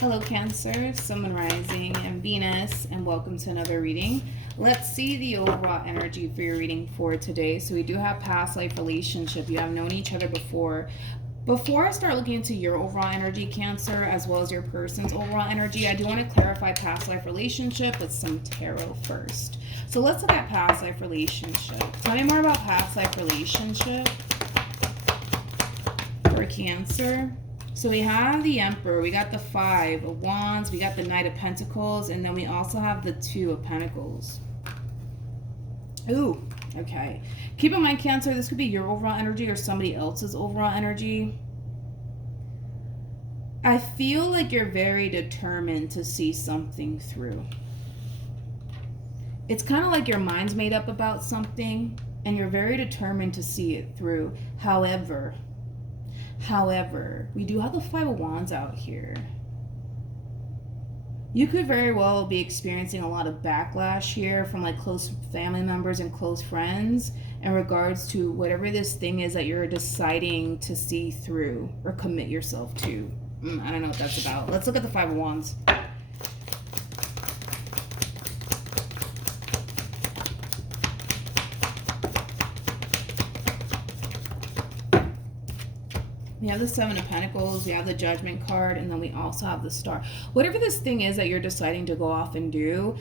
Hello Cancer, Sun, Moon, Rising, and Venus, and welcome to another reading. Let's see the overall energy for your reading for today. So we do have past life relationship. You have known each other before. Before I start looking into your overall energy, Cancer, as well as your person's overall energy, I do want to clarify past life relationship with some tarot first. So let's look at past life relationship. Tell me more about past life relationship for Cancer. So we have the Emperor, we got the Five of Wands, we got the Knight of Pentacles, and then we also have the Two of Pentacles. Ooh, okay. Keep in mind, Cancer, this could be your overall energy or somebody else's overall energy. I feel like you're very determined to see something through. It's kind of like your mind's made up about something, and you're very determined to see it through. However, we do have the Five of Wands out here. You could very well be experiencing a lot of backlash here from like close family members and close friends in regards to whatever this thing is that you're deciding to see through or commit yourself to. I don't know what that's about. Let's look at the Five of Wands. We have the Seven of Pentacles, we have the Judgment card, and then we also have the Star. Whatever this thing is that you're deciding to go off and do,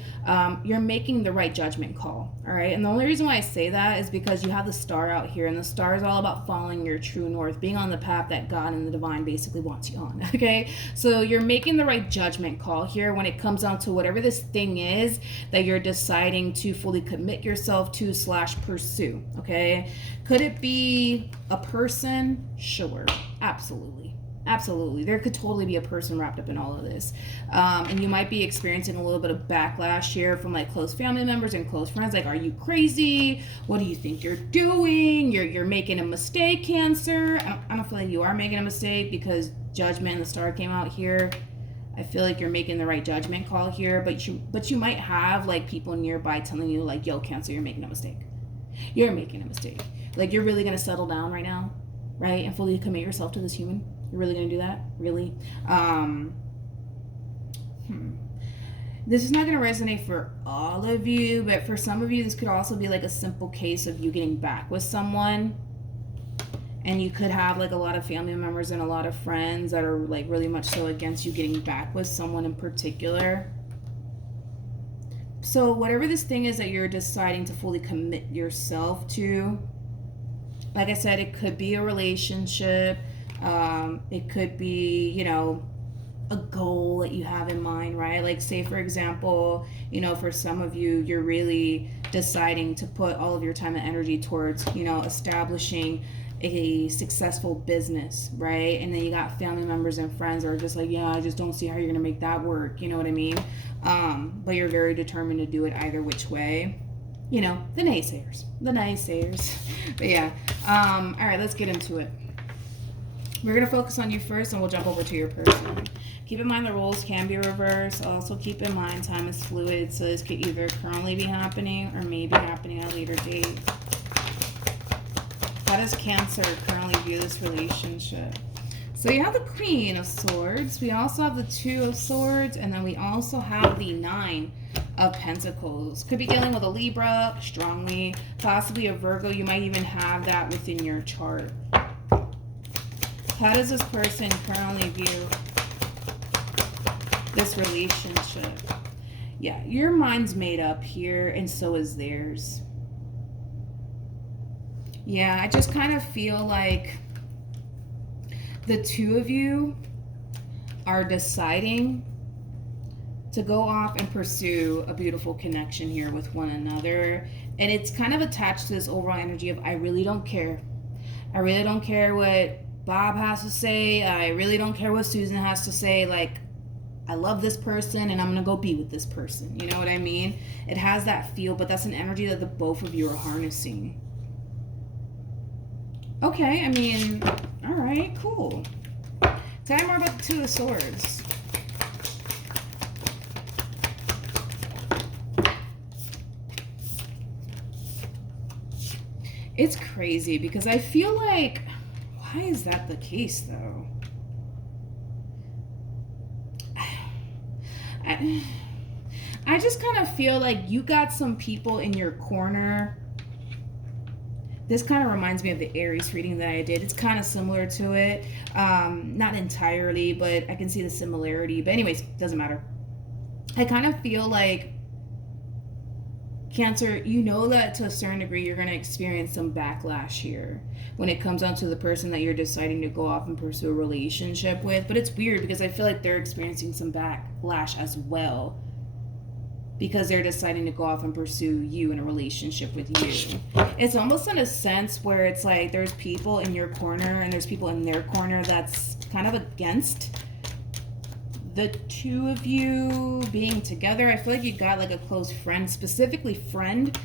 you're making the right judgment call, all right? And the only reason why I say that is because you have the Star out here, and the Star is all about following your true north, being on the path that God and the divine basically wants you on, okay? So you're making the right judgment call here when it comes down to whatever this thing is that you're deciding to fully commit yourself to / pursue, okay? Could it be a person? Sure. Absolutely. There could totally be a person wrapped up in all of this. And you might be experiencing a little bit of backlash here from like close family members and close friends. Like, are you crazy? What do you think you're doing? You're making a mistake, Cancer. I don't feel like you are making a mistake because Judgment and the Star came out here. I feel like you're making the right judgment call here, but you might have like people nearby telling you like, yo, Cancer, you're making a mistake. You're making a mistake. Like, you're really going to settle down right now, right? And fully commit yourself to this human. You're really going to do that? Really? This is not going to resonate for all of you, but for some of you, this could also be like a simple case of you getting back with someone. And you could have like a lot of family members and a lot of friends that are like really much so against you getting back with someone in particular. So whatever this thing is that you're deciding to fully commit yourself to, like I said, it could be a relationship. It could be, you know, a goal that you have in mind, right? Like, say, for example, you know, for some of you, you're really deciding to put all of your time and energy towards, you know, establishing a successful business, right? And then you got family members and friends that are just like, yeah, I just don't see how you're going to make that work. You know what I mean? But you're very determined to do it either which way. You know, the naysayers. But yeah. All right, let's get into it. We're going to focus on you first, and we'll jump over to your person. Keep in mind the roles can be reversed. Also keep in mind time is fluid, so this could either currently be happening or maybe happening at a later date. How does Cancer currently view this relationship? So you have the Queen of Swords. We also have the Two of Swords, and then we also have the Nine of Pentacles. Could be dealing with a Libra, strongly, possibly a Virgo. You might even have that within your chart. How does this person currently view this relationship? Yeah, your mind's made up here, and so is theirs. Yeah, I just kind of feel like the two of you are deciding to go off and pursue a beautiful connection here with one another. And it's kind of attached to this overall energy of, I really don't care. I really don't care what Bob has to say. I really don't care what Susan has to say. Like, I love this person and I'm gonna go be with this person. You know what I mean? It has that feel, but that's an energy that the both of you are harnessing. Okay, I mean, all right, cool. Tell me more about the Two of Swords. It's crazy because I feel like, why is that the case though? I just kind of feel like you got some people in your corner. This kind of reminds me of the Aries reading that I did. It's kind of similar to it. Not entirely, but I can see the similarity. But anyways, doesn't matter. I kind of feel like Cancer, you know that to a certain degree you're going to experience some backlash here when it comes down to the person that you're deciding to go off and pursue a relationship with. But it's weird because I feel like they're experiencing some backlash as well because they're deciding to go off and pursue you in a relationship with you. It's almost in a sense where it's like there's people in your corner and there's people in their corner that's kind of against the two of you being together. I feel like you got like a close friend, specifically friend,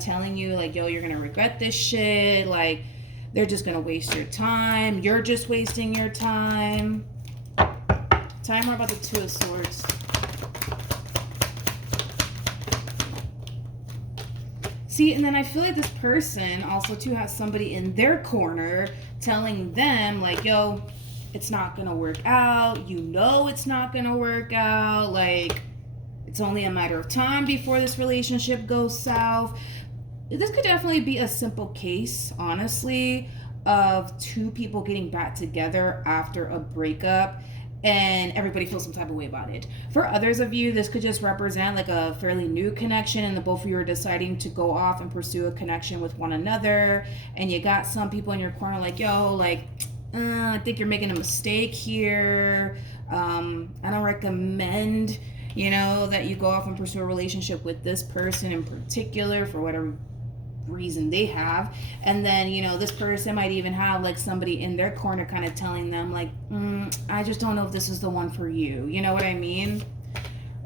telling you like, yo, you're gonna regret this shit. Like, they're just gonna waste your time. You're just wasting your time. Tell me more about the Two of Swords. See, and then I feel like this person also too has somebody in their corner telling them like, yo, it's not gonna work out. You know it's not gonna work out. Like, it's only a matter of time before this relationship goes south. This could definitely be a simple case, honestly, of two people getting back together after a breakup and everybody feels some type of way about it. For others of you, this could just represent like a fairly new connection and the both of you are deciding to go off and pursue a connection with one another, and you got some people in your corner like, yo, like, I think you're making a mistake here. I don't recommend, that you go off and pursue a relationship with this person in particular for whatever reason they have. And then, this person might even have like somebody in their corner kind of telling them like, I just don't know if this is the one for you. You know what I mean?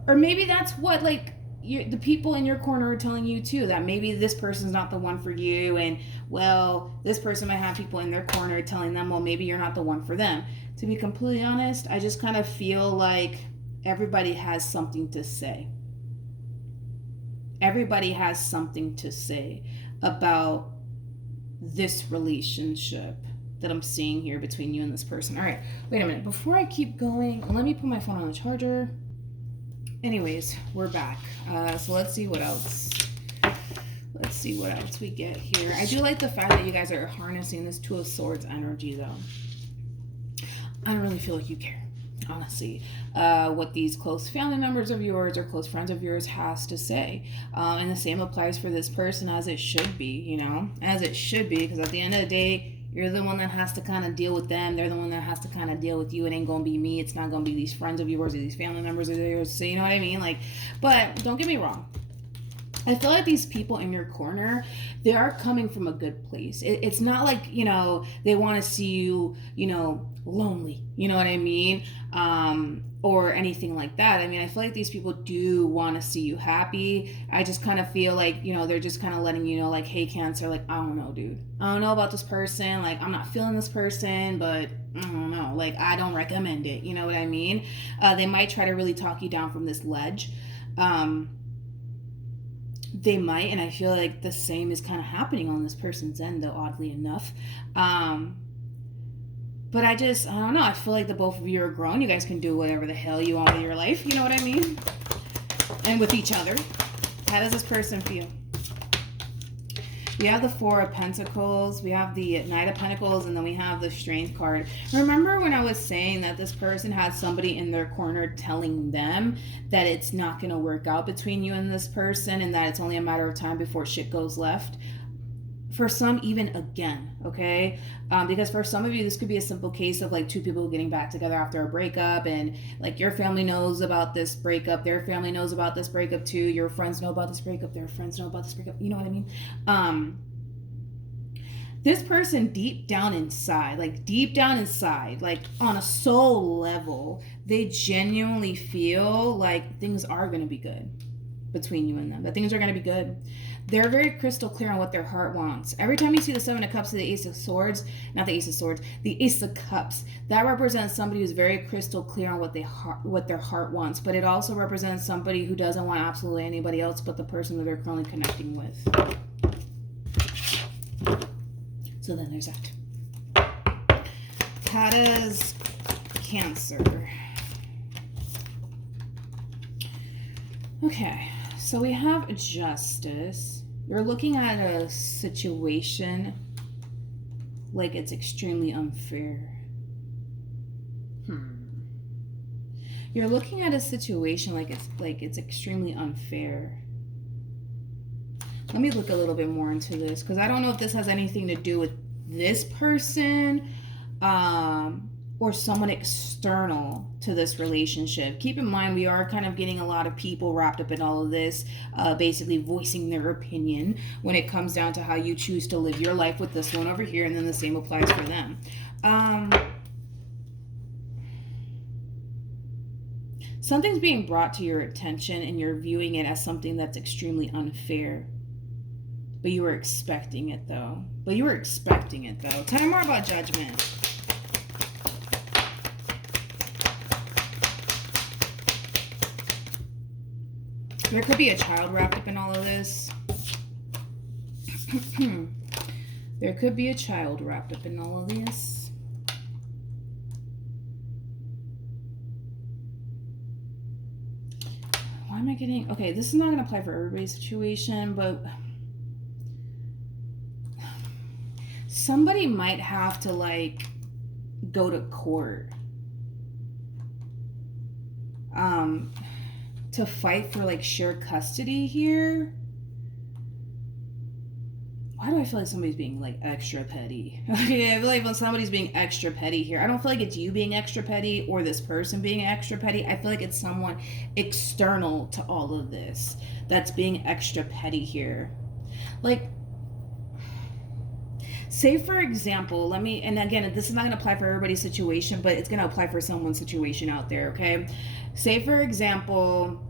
Or maybe that's what like the people in your corner are telling you too, that maybe this person's not the one for you, and well, this person might have people in their corner telling them, well, maybe you're not the one for them. To be completely honest, I just kind of feel like everybody has something to say. Everybody has something to say about this relationship that I'm seeing here between you and this person. All right, wait a minute. Before I keep going, let me put my phone on the charger. Anyways, we're back. So let's see what else. Let's see what else we get here. I do like the fact that you guys are harnessing this Two of Swords energy, though. I don't really feel like you care, honestly, what these close family members of yours or close friends of yours has to say. And the same applies for this person, as it should be, as it should be, because at the end of the day, you're the one that has to kind of deal with them. They're the one that has to kind of deal with you. It ain't going to be me. It's not going to be these friends of yours or these family members of yours. So you know what I mean? Like, but don't get me wrong. I feel like these people in your corner, they are coming from a good place. It's not like, they want to see you, lonely. You know what I mean? Or anything like that. I mean, I feel like these people do want to see you happy. I just kind of feel like, they're just kind of letting you know, like, hey, Cancer, like, I don't know, dude. I don't know about this person. Like, I'm not feeling this person, but I don't know. Like, I don't recommend it. You know what I mean? They might try to really talk you down from this ledge. They might, and I feel like the same is kind of happening on this person's end, though, oddly enough. But I don't know. I feel like the both of you are grown. You guys can do whatever the hell you want with your life. You know what I mean? And with each other. How does this person feel? We have the Four of Pentacles. We have the Knight of Pentacles. And then we have the Strength card. Remember when I was saying that this person has somebody in their corner telling them that it's not going to work out between you and this person, and that it's only a matter of time before shit goes left? For some, even again, okay? Because for some of you, this could be a simple case of like two people getting back together after a breakup, and like your family knows about this breakup, their family knows about this breakup too, your friends know about this breakup, their friends know about this breakup, you know what I mean? This person deep down inside, like on a soul level, they genuinely feel like things are going to be good between you and them, that things are going to be good. They're very crystal clear on what their heart wants. Every time you see the Seven of Cups and the Ace of Swords, not the Ace of Swords, the Ace of Cups, that represents somebody who's very crystal clear on what their heart wants. But it also represents somebody who doesn't want absolutely anybody else but the person that they're currently connecting with. So then there's that. How does Cancer Okay, so we have justice. You're looking at a situation like it's extremely unfair. You're looking at a situation like it's extremely unfair. Let me look a little bit more into this because I don't know if this has anything to do with this person or someone external to this relationship. Keep in mind, we are kind of getting a lot of people wrapped up in all of this, basically voicing their opinion when it comes down to how you choose to live your life with this one over here, and then the same applies for them. Something's being brought to your attention and you're viewing it as something that's extremely unfair. But you were expecting it though. Tell me more about judgment. There could be a child wrapped up in all of this. There could be a child wrapped up in all of this. Why am I getting... Okay, this is not going to apply for everybody's situation, but... somebody might have to, like, go to court. To fight for, like, shared custody here. Why do I feel like somebody's being, like, extra petty? Yeah, I feel like when somebody's being extra petty here, I don't feel like it's you being extra petty or this person being extra petty. I feel like it's someone external to all of this that's being extra petty here. Like, say for example, and again, this is not going to apply for everybody's situation, but it's going to apply for someone's situation out there, okay? Say for example,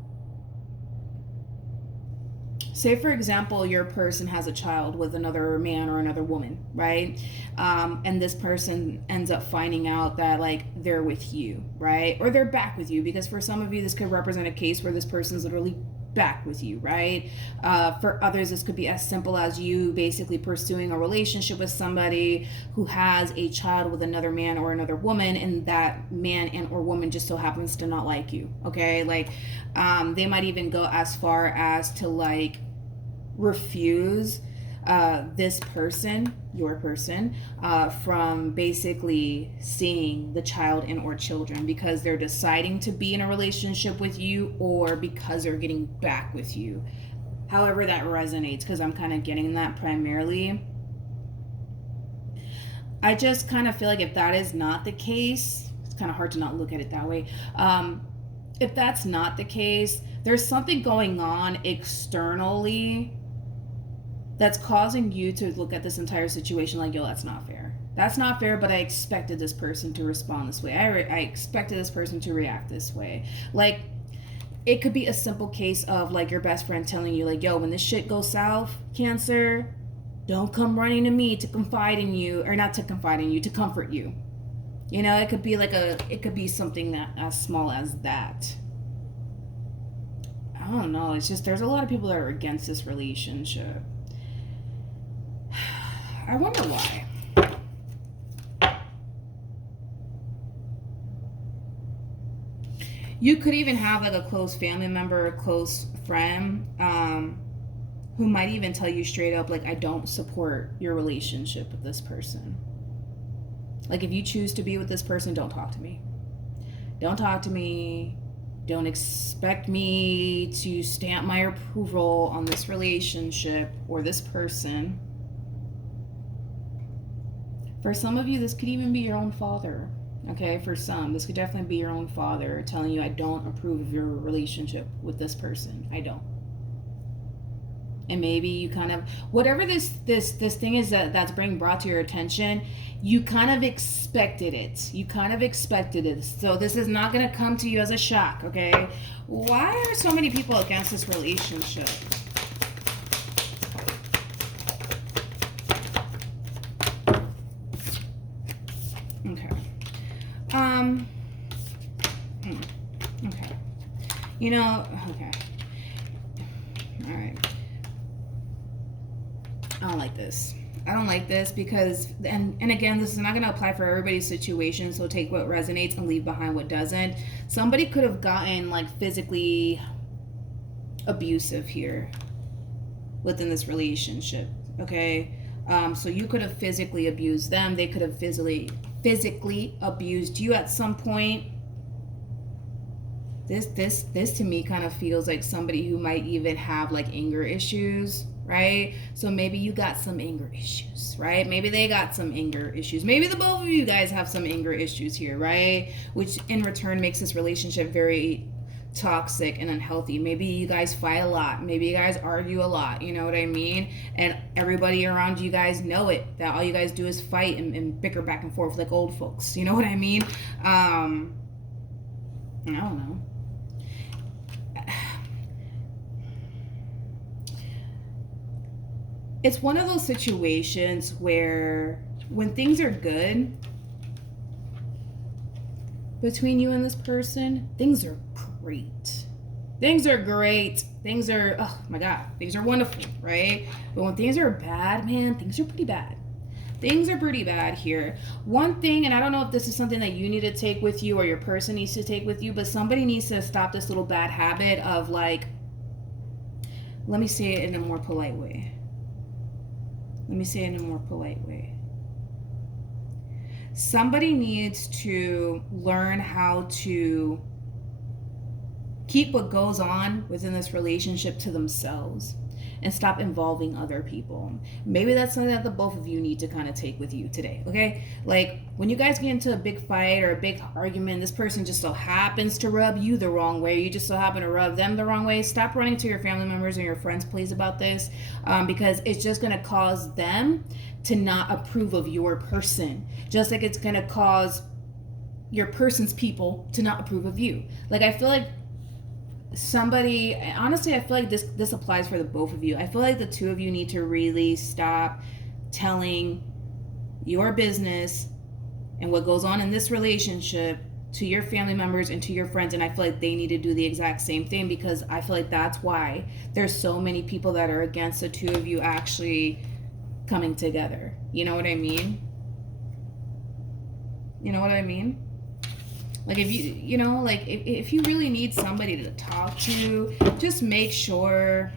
your person has a child with another man or another woman, right? And this person ends up finding out that, like, they're with you, right? Or they're back with you, because for some of you, this could represent a case where this person's literally back with you, right? For others, this could be as simple as you basically pursuing a relationship with somebody who has a child with another man or another woman, and that man and or woman just so happens to not like you, okay? Like, they might even go as far as to, like, refuse this person, your person, from basically seeing the child and or children because they're deciding to be in a relationship with you or because they're getting back with you. However that resonates, because I'm kind of getting that primarily. I just kind of feel like if that is not the case, it's kind of hard to not look at it that way. If that's not the case, there's something going on externally that's causing you to look at this entire situation like, yo, that's not fair. That's not fair, but I expected this person to respond this way. I expected this person to react this way. Like, it could be a simple case of, like, your best friend telling you, like, yo, when this shit goes south, Cancer, don't come running to me to confide in you, or not to confide in you, to comfort you. You know, it could be something that as small as that. I don't know. It's just, there's a lot of people that are against this relationship. I wonder why. You could even have, like, a close family member, a close friend, who might even tell you straight up, like, I don't support your relationship with this person. Like, if you choose to be with this person, don't talk to me. Don't talk to me. Don't expect me to stamp my approval on this relationship or this person. For some of you, this could even be your own father. Okay, for some, this could definitely be your own father telling you, I don't approve of your relationship with this person. I don't. And maybe you kind of, whatever this thing is that's being brought to your attention, you kind of expected it. So this is not going to come to you as a shock, okay? Why are so many people against this relationship? Okay. Okay. You know, okay. All right. I don't like this because, and again, this is not going to apply for everybody's situation, so take what resonates and leave behind what doesn't. Somebody could have gotten, like, physically abusive here within this relationship, okay? So you could have physically abused them. They could have physically abused you at some point. This to me kind of feels like somebody who might even have like anger issues, right? So maybe you got some anger issues, right? Maybe they got some anger issues. Maybe the both of you guys have some anger issues here, right? Which in return makes this relationship very toxic and unhealthy. Maybe you guys fight a lot. Maybe you guys argue a lot. You know what I mean? And everybody around you guys know it. That all you guys do is fight and bicker back and forth like old folks. You know what I mean? I don't know. It's one of those situations where when things are good between you and this person, things are great. Things are great. Things are, oh my God, things are wonderful, right? But when things are bad, man, things are pretty bad. Things are pretty bad here. One thing, and I don't know if this is something that you need to take with you or your person needs to take with you, but somebody needs to stop this little bad habit of like, let me say it in a more polite way. Somebody needs to learn how to keep what goes on within this relationship to themselves and stop involving other people. Maybe that's something that the both of you need to kind of take with you today, okay? Like when you guys get into a big fight or a big argument, this person just so happens to rub you the wrong way, you just so happen to rub them the wrong way, stop running to your family members and your friends, please, about this, because it's just gonna cause them to not approve of your person, just like it's gonna cause your person's people to not approve of you. Like I feel like somebody, honestly, I feel like this applies for the both of you. I feel like the two of you need to really stop telling your business and what goes on in this relationship to your family members and to your friends, and I feel like they need to do the exact same thing, because I feel like that's why there's so many people that are against the two of you actually coming together. You know what I mean? Like if if you really need somebody to talk to, just make sure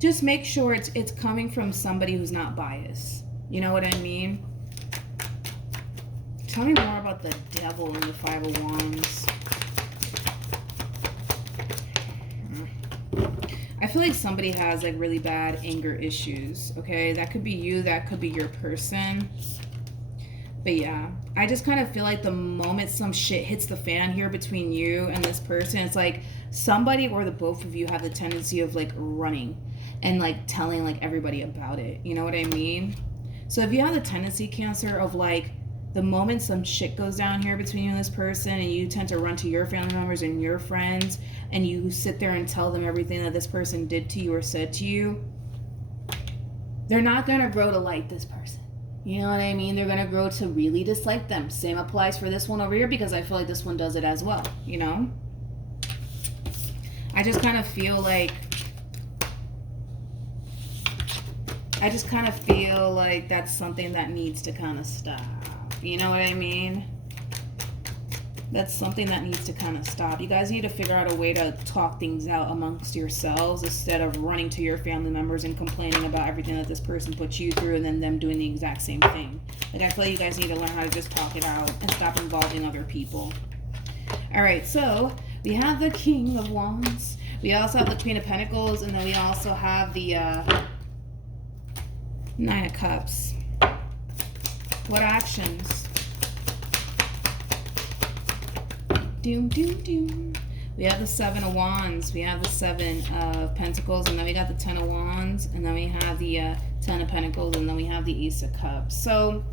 it's coming from somebody who's not biased. You know what I mean? Tell me more about the devil in the Five of Wands. I feel like somebody has like really bad anger issues, okay? That could be you, that could be your person. But yeah, I just kind of feel like the moment some shit hits the fan here between you and this person, it's like somebody or the both of you have the tendency of like running and like telling like everybody about it. You know what I mean? So if you have the tendency, Cancer, of like the moment some shit goes down here between you and this person and you tend to run to your family members and your friends and you sit there and tell them everything that this person did to you or said to you, they're not going to grow to like this person. You know what I mean? They're going to grow to really dislike them. Same applies for this one over here, because I feel like this one does it as well, you know? I just kind of feel like that's something that needs to kind of stop. You know what I mean? That's something that needs to kind of stop. You guys need to figure out a way to talk things out amongst yourselves instead of running to your family members and complaining about everything that this person put you through and then them doing the exact same thing. Like, I feel like you guys need to learn how to just talk it out and stop involving other people. All right, so we have the King of Wands. We also have the Queen of Pentacles, and then we also have the Nine of Cups. What actions? Doom, doom, doom. We have the Seven of Wands. We have the Seven of Pentacles, and then we got the Ten of Wands, and then we have the Ten of Pentacles, and then we have the Ace of Cups. So,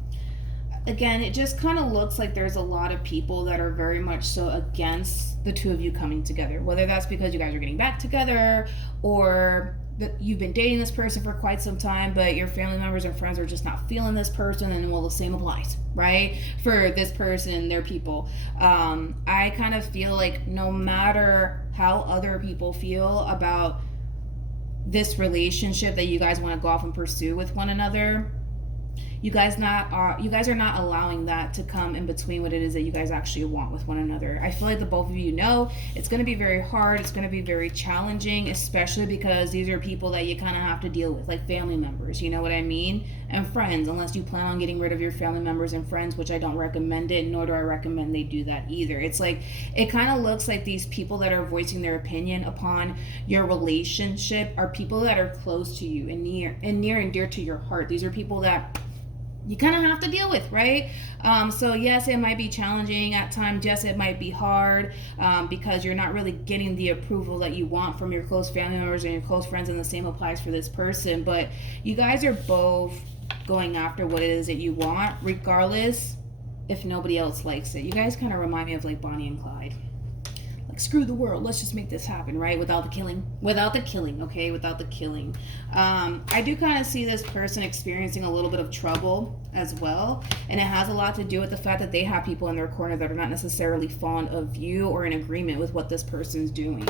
again, it just kind of looks like there's a lot of people that are very much so against the two of you coming together. Whether that's because you guys are getting back together, or that you've been dating this person for quite some time, but your family members and friends are just not feeling this person, and well, the same applies, right? For this person, their people. I kind of feel like no matter how other people feel about this relationship that you guys want to go off and pursue with one another, you guys are not allowing that to come in between what it is that you guys actually want with one another. I feel like the both of you know it's going to be very hard. It's going to be very challenging, especially because these are people that you kind of have to deal with, like family members, you know what I mean? And friends, unless you plan on getting rid of your family members and friends, which I don't recommend it, nor do I recommend they do that either. It's like, it kind of looks like these people that are voicing their opinion upon your relationship are people that are close to you and near and dear to your heart. These are people that you kind of have to deal with, right? So yes, it might be challenging at times. Yes, it might be hard because you're not really getting the approval that you want from your close family members and your close friends, and the same applies for this person. But you guys are both going after what it is that you want, regardless if nobody else likes it. You guys kind of remind me of like Bonnie and Clyde. Like, screw the world, let's just make this happen, right? Without the killing, okay? Without the killing. I do kind of see this person experiencing a little bit of trouble as well, and it has a lot to do with the fact that they have people in their corner that are not necessarily fond of you or in agreement with what this person's doing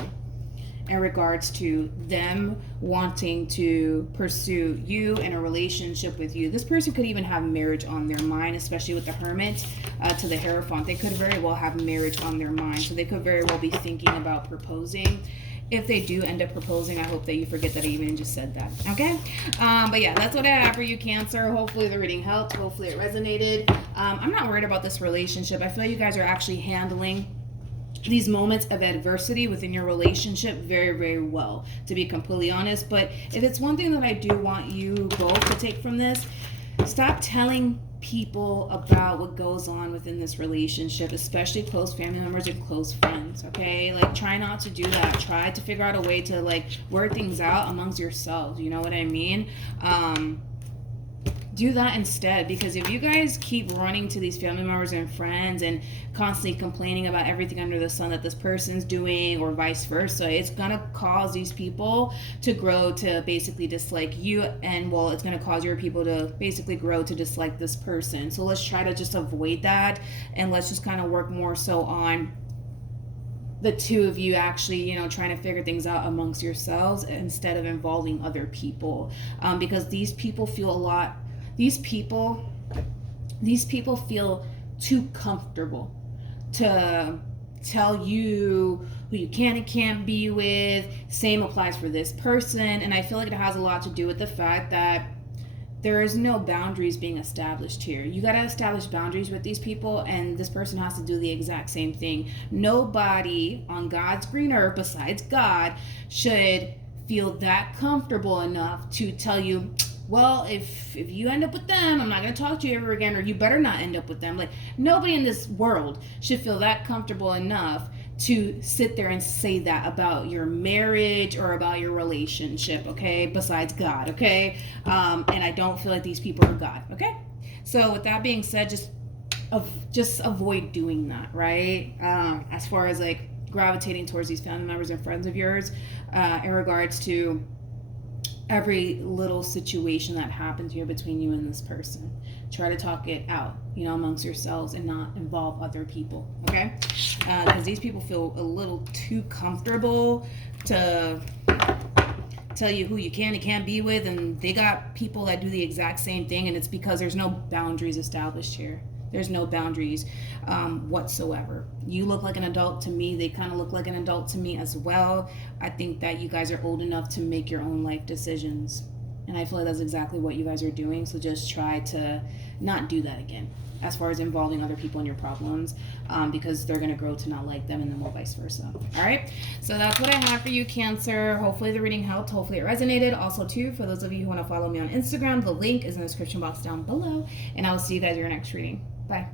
in regards to them wanting to pursue you in a relationship with you. This person could even have marriage on their mind, especially with the Hermit to the Hierophant. They could very well have marriage on their mind, so they could very well be thinking about proposing. If they do end up proposing, I hope that you forget that I even just said that, okay? But yeah, that's what I have for you, Cancer. Hopefully the reading helped. Hopefully it resonated. I'm not worried about this relationship. I feel like you guys are actually handling these moments of adversity within your relationship very, very well, to be completely honest. But if it's one thing that I do want you both to take from this, stop telling people about what goes on within this relationship, especially close family members and close friends, okay? Like, try not to do that. Try to figure out a way to like work things out amongst yourselves, you know what I mean? Do that instead, because if you guys keep running to these family members and friends and constantly complaining about everything under the sun that this person's doing, or vice versa, it's gonna cause these people to grow to basically dislike you, and well, it's gonna cause your people to basically grow to dislike this person. So let's try to just avoid that, and let's just kind of work more so on the two of you actually, you know, trying to figure things out amongst yourselves instead of involving other people, because these people feel feel too comfortable to tell you who you can and can't be with. Same applies for this person, and I feel like it has a lot to do with the fact that there is no boundaries being established here. You got to establish boundaries with these people, and this person has to do the exact same thing. Nobody on God's green earth besides God should feel that comfortable enough to tell you, well, if you end up with them, I'm not going to talk to you ever again, or you better not end up with them. Like, nobody in this world should feel that comfortable enough to sit there and say that about your marriage or about your relationship, okay? Besides God, okay? And I don't feel like these people are God, okay? So with that being said, just avoid doing that, right? As far as like gravitating towards these family members and friends of yours, in regards to every little situation that happens here between you and this person. Try to talk it out, you know, amongst yourselves, and not involve other people, okay? Because these people feel a little too comfortable to tell you who you can and can't be with, and they got people that do the exact same thing, and it's because there's no boundaries established here. There's no boundaries whatsoever. You look like an adult to me. They kind of look like an adult to me as well. I think that you guys are old enough to make your own life decisions. And I feel like that's exactly what you guys are doing. So just try to not do that again, as far as involving other people in your problems, because they're going to grow to not like them, and then we'll vice versa. All right. So that's what I have for you, Cancer. Hopefully the reading helped. Hopefully it resonated. Also, too, for those of you who want to follow me on Instagram, the link is in the description box down below. And I will see you guys in your next reading. Bye.